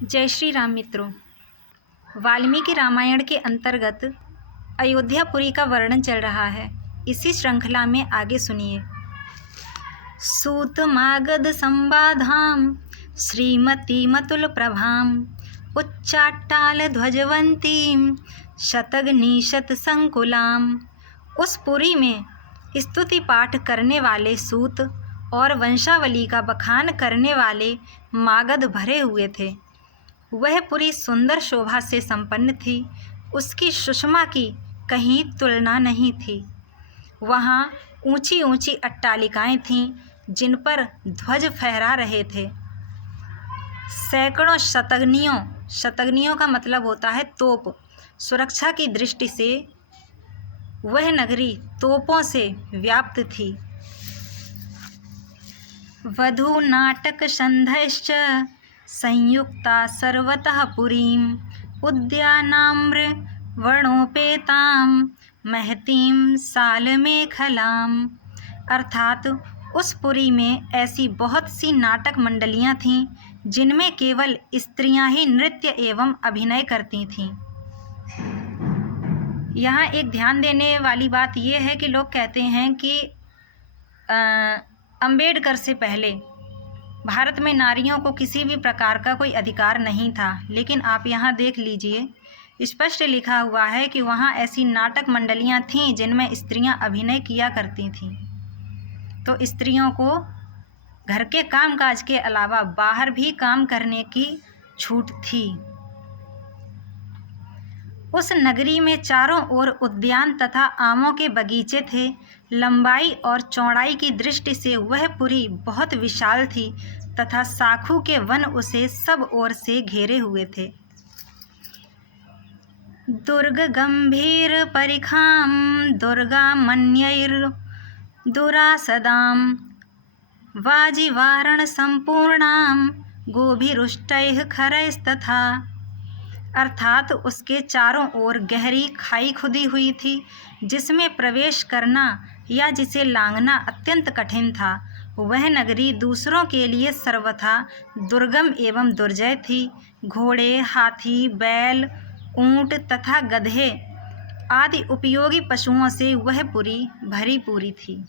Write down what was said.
जय श्री राम मित्रों। वाल्मीकि रामायण के अंतर्गत अयोध्यापुरी का वर्णन चल रहा है। इसी श्रृंखला में आगे सुनिए। सूत मागध संबाधाम श्रीमती मतुल प्रभाम उच्चाट्टाल ध्वजवंतीम शतग्निशत संकुलाम। उस पुरी में स्तुति पाठ करने वाले सूत और वंशावली का बखान करने वाले मागध भरे हुए थे। वह पुरी सुंदर शोभा से संपन्न थी। उसकी सुषमा की कहीं तुलना नहीं थी। वहाँ ऊंची ऊंची अट्टालिकाएं थीं जिन पर ध्वज फहरा रहे थे। सैकड़ों शतग्नियों का मतलब होता है तोप। सुरक्षा की दृष्टि से वह नगरी तोपों से व्याप्त थी। वधू नाटक संधैश्च संयुक्ता सर्वतः पुरीम उद्यानाम्र वर्णोपेताम महतीम सालमेखलाम। अर्थात उस पुरी में ऐसी बहुत सी नाटक मंडलियाँ थीं जिनमें केवल स्त्रियां ही नृत्य एवं अभिनय करती थीं। यहाँ एक ध्यान देने वाली बात यह है कि लोग कहते हैं कि अंबेडकर से पहले भारत में नारियों को किसी भी प्रकार का कोई अधिकार नहीं था, लेकिन आप यहाँ देख लीजिए, स्पष्ट लिखा हुआ है कि वहाँ ऐसी नाटक मंडलियाँ थीं जिनमें स्त्रियाँ अभिनय किया करती थीं। तो स्त्रियों को घर के कामकाज के अलावा बाहर भी काम करने की छूट थी। उस नगरी में चारों ओर उद्यान तथा आमों के बगीचे थे। लंबाई और चौड़ाई की दृष्टि से वह पुरी बहुत विशाल थी तथा साखू के वन उसे सब ओर से घेरे हुए थे। दुर्ग गंभीर परिखाम दुर्गा मन्यैर दुरासदाम वाजिवारण संपूर्णाम गोभिरुष्टैः खरैस्तथा। अर्थात उसके चारों ओर गहरी खाई खुदी हुई थी जिसमें प्रवेश करना या जिसे लांघना अत्यंत कठिन था। वह नगरी दूसरों के लिए सर्वथा दुर्गम एवं दुर्जय थी। घोड़े, हाथी, बैल, ऊंट तथा गधे आदि उपयोगी पशुओं से वह पुरी भरी पूरी थी।